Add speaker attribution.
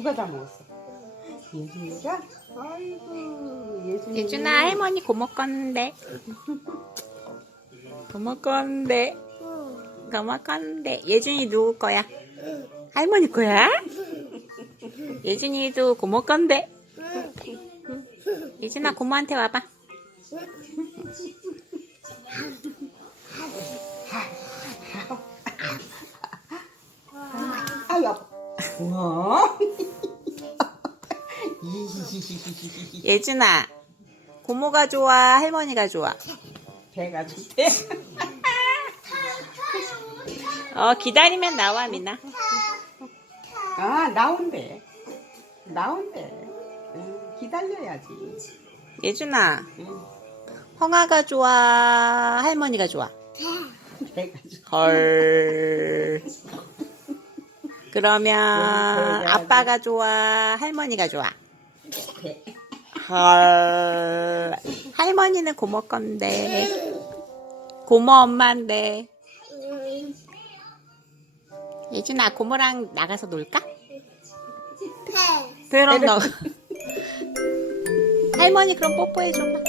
Speaker 1: 누가 다 먹었어? 예준이가? 아이고 예준이.
Speaker 2: 예준아, 할머니 고모 건데. 고모 건데. 고모 건데. 예준이 누구 거야? 할머니 거야? 예준이도 고모 건데. 예준아, 고모한테 와봐.
Speaker 1: 아유 아파. 우와.
Speaker 2: 예준아, 고모가 좋아, 할머니가 좋아?
Speaker 1: 배가 좋대.
Speaker 2: 기다리면 나와, 미나.
Speaker 1: 아 나온대. 나온대. 기다려야지.
Speaker 2: 예준아,
Speaker 1: 응.
Speaker 2: 형아가 좋아, 할머니가 좋아?
Speaker 1: 배가 좋대.
Speaker 2: 헐. 그러면
Speaker 1: 배가
Speaker 2: 아빠가 좋아, 할머니가 좋아?
Speaker 1: 배.
Speaker 2: 헐. 할머니는 고모 건데, 고모 엄마인데. 예준아, 고모랑 나가서 놀까? 그럼 너 할머니 그럼 뽀뽀해줘봐.